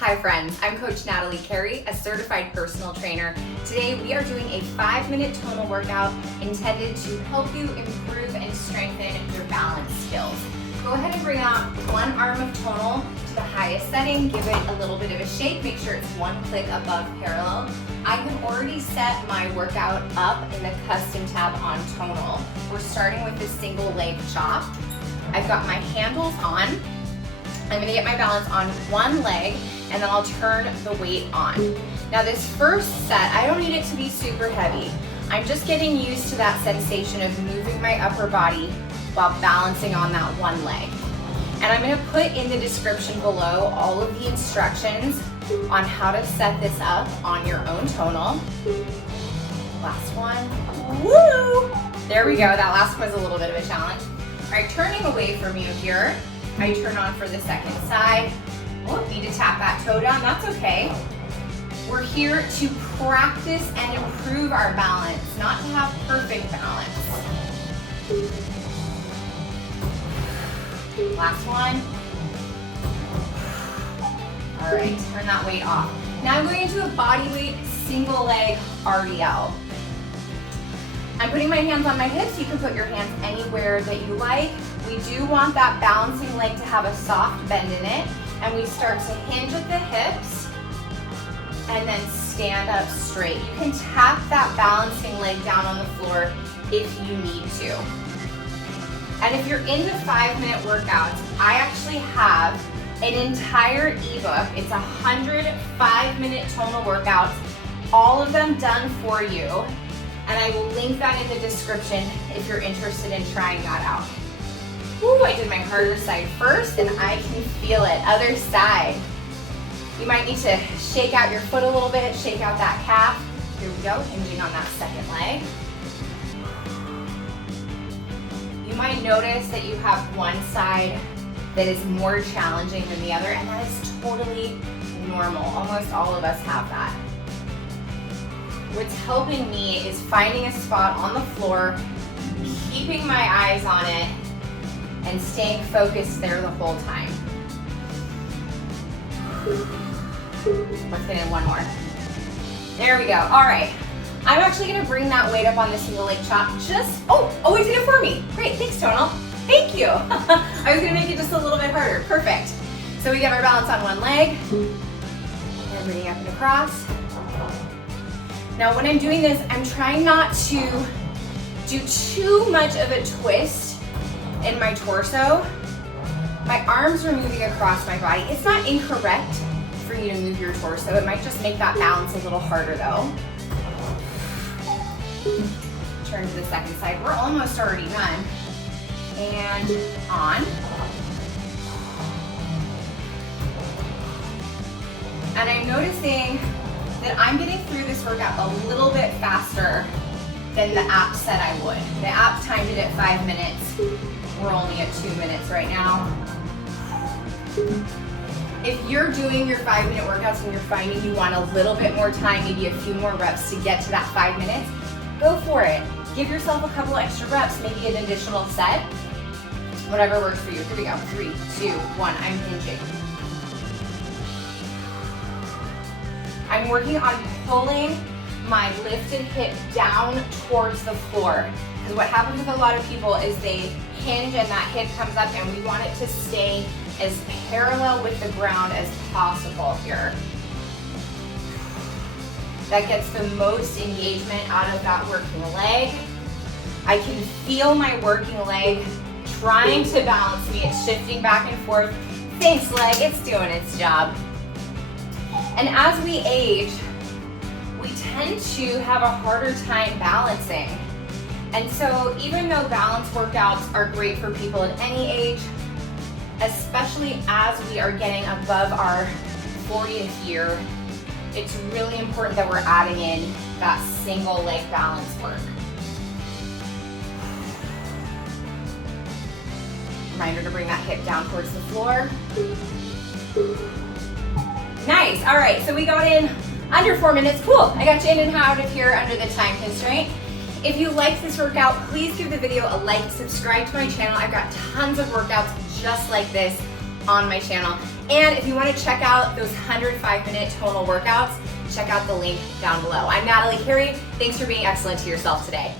Hi friends, I'm Coach Natalie Carey, a certified personal trainer. Today we are doing a 5-minute tonal workout intended to help you improve and strengthen your balance skills. Go ahead and bring out one arm of tonal to the highest setting, give it a little bit of a shake, make sure it's one click above parallel. I have already set my workout up in the custom tab on tonal. We're starting with the single leg chop. I've got my handles on. I'm gonna get my balance on one leg and then I'll turn the weight on. Now this first set, I don't need it to be super heavy. I'm just getting used to that sensation of moving my upper body while balancing on that one leg. And I'm gonna put in the description below all of the instructions on how to set this up on your own tonal. Last one, woo! There we go, that last one was a little bit of a challenge. All right, turning away from you here, I turn on for the second side. Oh, need to tap that toe down, that's okay. We're here to practice and improve our balance, not to have perfect balance. Last one. All right, turn that weight off. Now I'm going into a body weight single leg RDL. I'm putting my hands on my hips. You can put your hands anywhere that you like. We do want that balancing leg to have a soft bend in it. And we start to hinge at the hips and then stand up straight. You can tap that balancing leg down on the floor if you need to. And if you're into 5-minute workouts, I actually have an entire ebook. It's 100 5-minute tonal workouts, all of them done for you. And I will link that in the description if you're interested in trying that out. Ooh, I did my harder side first and I can feel it. Other side. You might need to shake out your foot a little bit, shake out that calf. Here we go, hinging on that second leg. You might notice that you have one side that is more challenging than the other, and that is totally normal. Almost all of us have that. What's helping me is finding a spot on the floor, keeping my eyes on it, and staying focused there the whole time. Let's get in one more. There we go. All right. I'm actually gonna bring that weight up on the single leg chop. Oh, it did it for me. Great, thanks Tonal. Thank you. I was gonna make it just a little bit harder. Perfect. So we get our balance on one leg, and bringing up and across. Now when I'm doing this, I'm trying not to do too much of a twist in my torso. My arms are moving across my body. It's not incorrect for you to move your torso. It might just make that balance a little harder though. Turn to the second side. We're almost already done. And on. And I'm noticing that I'm getting through this workout a little bit faster than the app said I would. The app timed it at 5 minutes. We're only at 2 minutes right now. If you're doing your 5-minute workouts and you're finding you want a little bit more time, maybe a few more reps to get to that 5 minutes, go for it. Give yourself a couple extra reps, maybe an additional set. Whatever works for you. Here we go. 3, 2, 1. I'm hinging. I'm working on pulling my lifted hip down towards the floor. Because what happens with a lot of people is they hinge and that hip comes up, and we want it to stay as parallel with the ground as possible here. That gets the most engagement out of that working leg. I can feel my working leg trying to balance me. It's shifting back and forth. Thanks, leg, it's doing its job. And as we age, we tend to have a harder time balancing. And so even though balance workouts are great for people at any age, especially as we are getting above our 40th year, it's really important that we're adding in that single leg balance work. Reminder to bring that hip down towards the floor. Nice, all right, so we got in under 4 minutes. Cool, I got you in and out of here under the time constraint. If you liked this workout, please give the video a like, subscribe to my channel. I've got tons of workouts just like this on my channel. And if you want to check out those 100 5-minute tonal workouts, check out the link down below. I'm Natalie Carey. Thanks for being excellent to yourself today.